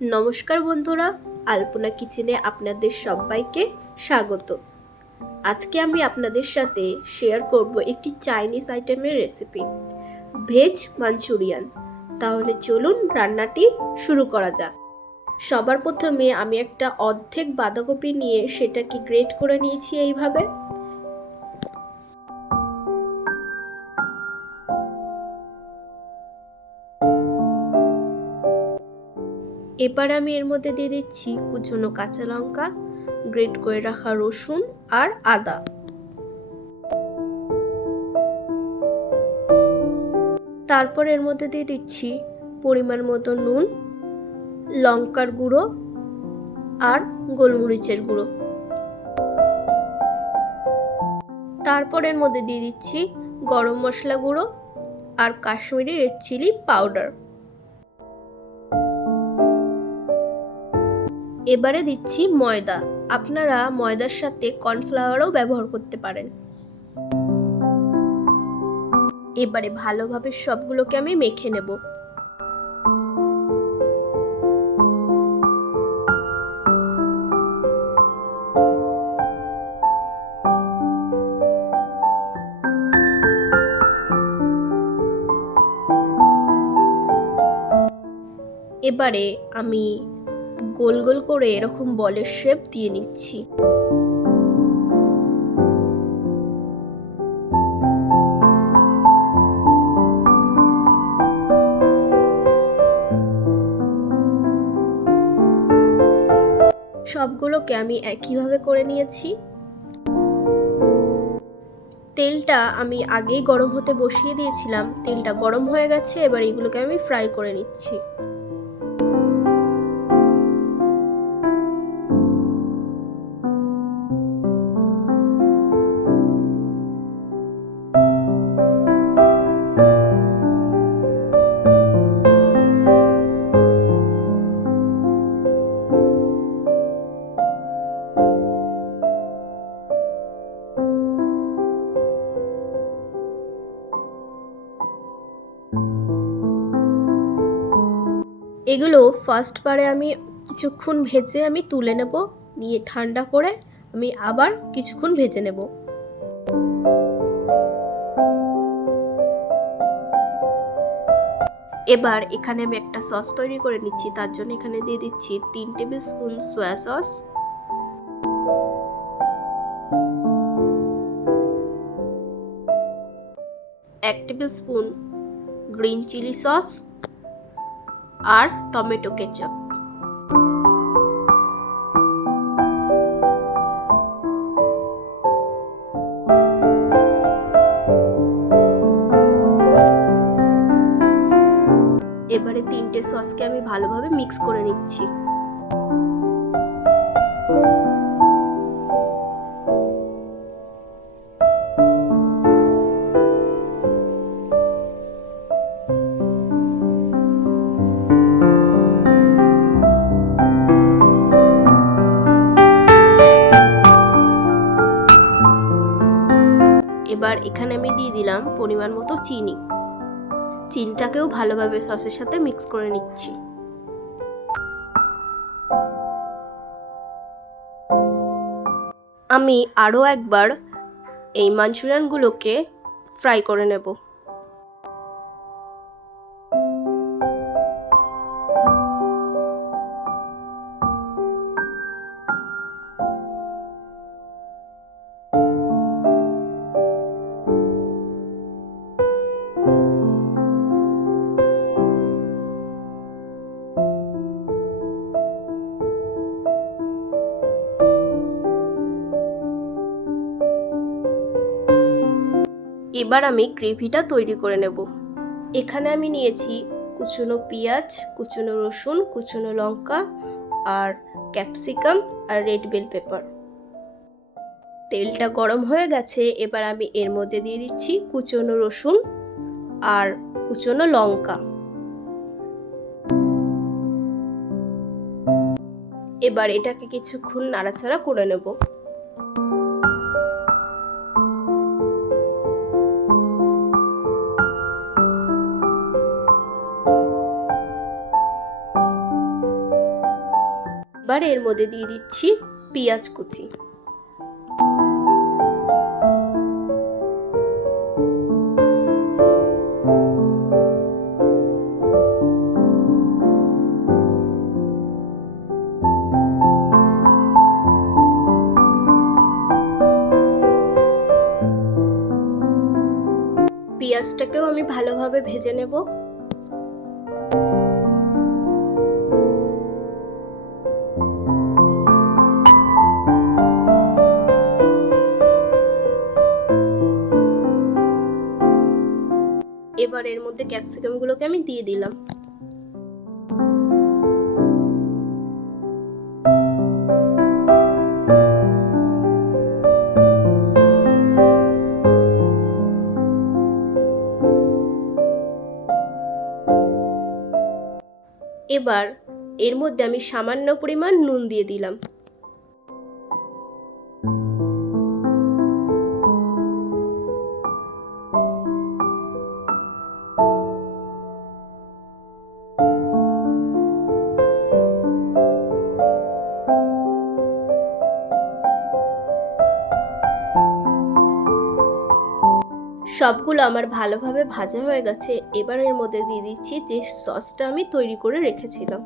নমস্কার বন্ধুরা, আলপনা কিচেনে আপনাদের সবাইকে স্বাগত। আজকে আমি আপনাদের সাথে শেয়ার করব একটি চাইনিজ আইটেমের রেসিপি ভেজ মাঞ্চুরিয়ান তাহলে চলুন রান্নাটি শুরু করা যাক। সবার প্রথমে আমি একটা অর্ধেক বাঁধাকপি নিয়ে সেটাকে গ্রেট করে নিয়েছি এইভাবে। এবার আমি এর মধ্যে দিয়ে দিচ্ছি কুচনো কাঁচা লঙ্কা, গ্রেট করে রাখা রসুন আর আদা। তারপর এর মধ্যে দিয়ে দিচ্ছি পরিমাণ মতো নুন, লঙ্কার গুঁড়ো আর গোলমরিচের গুঁড়ো। তারপর এর মধ্যে দিয়ে দিচ্ছি গরম মশলা গুঁড়ো আর কাশ্মীরি রেড চিলি পাউডার। এবারে দিচ্ছি ময়দা। আপনারা ময়দার সাথে কর্নফ্লাওয়ারও ব্যবহার করতে পারেন। এবারে ভালোভাবে সবগুলোকে আমি মেখে নেব। এবারে আমি গোল গোল করে এরকম বলের শেপ দিয়ে নিচ্ছি। সবগুলোকে আমি একইভাবে করে নিয়েছি। তেলটা আমি আগেই গরম হতে বসিয়ে দিয়েছিলাম। তেলটা গরম হয়ে গেছে, এবার এগুলোকে আমি ফ্রাই করে নিচ্ছি। এগুলো ফার্স্ট বারে আমি কিছুক্ষণ ভেজে আমি তুলে নেব, নিয়ে ঠান্ডা করে আমি আবার কিছুক্ষণ ভেজে নেব। এবার এখানে আমি একটা সস তৈরি করে নিচ্ছি, তার জন্য এখানে দিয়ে দিচ্ছি তিন টেবিল স্পুন সয়া সস এক tablespoon green chilli sauce আর টমেটো কেচাপ। এবারে তিনটে সসকে আমি ভালোভাবে মিক্স করে নিচ্ছি। এবার এখানে আমি দিয়ে দিলাম পরিমাণ মতো চিনি। চিনিটাকেও ভালোভাবে সসের সাথে মিক্স করে নিচ্ছি। আমি আরও একবার এই মাঞ্চুরিয়ানগুলোকে ফ্রাই করে নেব। এবার আমি গ্রেভিটা তৈরি করে নেব। এখানে আমি নিয়েছি কুচনো পেঁয়াজ, কুচনো রসুন, কুচনো লঙ্কা আর ক্যাপসিকাম আর রেড বেল পেপার। তেলটা গরম হয়ে গেছে, এবার আমি এর মধ্যে দিয়ে দিচ্ছি কুচনো রসুন আর কুচনো লঙ্কা। এবার এটাকে কিছুক্ষণ নাড়াচাড়া করে নেব। এবার এর মধ্যে দিয়ে দিচ্ছি পেঁয়াজ কুচি। পেঁয়াজটাকেও আমি ভালোভাবে ভেজে নেব। এবার এর মধ্যে ক্যাপসিকামগুলোকে আমি দিয়ে দিলাম। এবার এর মধ্যে আমি সামান্য পরিমাণ নুন দিয়ে দিলাম। সবগুলো আমার ভালোভাবে ভাজা হয়ে গেছে। এবার এর মধ্যে দিয়ে দিচ্ছি যে সসটা আমি তৈরি করে রেখেছিলাম।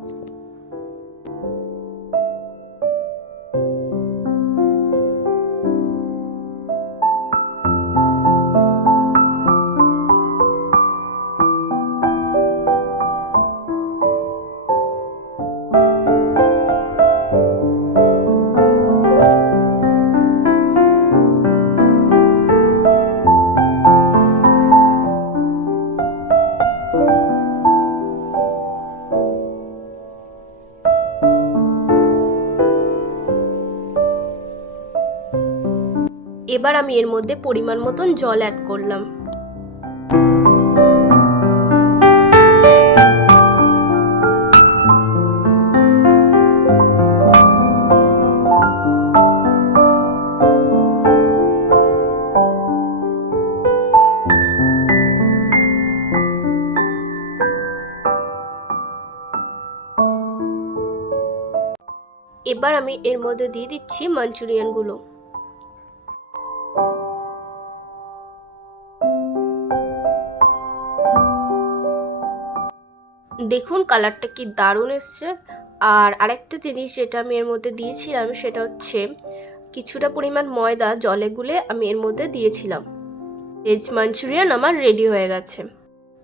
এবার আমি এর মধ্যে পরিমাণ মতন জল অ্যাড করলাম। এবার আমি এর মধ্যে দিয়ে দিচ্ছি মাঞ্চুরিয়ানগুলো। দেখুন কালারটা কি দারুণ এসছে। আর আরেকটা জিনিস যেটা আমি এর মধ্যে দিয়েছিলাম, সেটা হচ্ছে কিছুটা পরিমাণ ময়দা জলে গুলে আমি এর মধ্যে দিয়েছিলাম। ভেজ মাঞ্চুরিয়ান আমার রেডি হয়ে গেছে।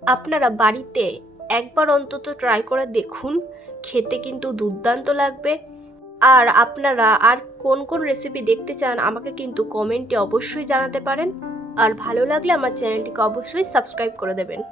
আপনারা বাড়িতে একবার অন্তত ট্রাই করে দেখুন, খেতে কিন্তু দুর্দান্ত লাগবে। আর আপনারা আর কোন কোন রেসিপি দেখতে চান, আমাকে কিন্তু কমেন্টে অবশ্যই জানাতে পারেন। আর ভালো লাগলে আমার চ্যানেলটিকে অবশ্যই সাবস্ক্রাইব করে দেবেন।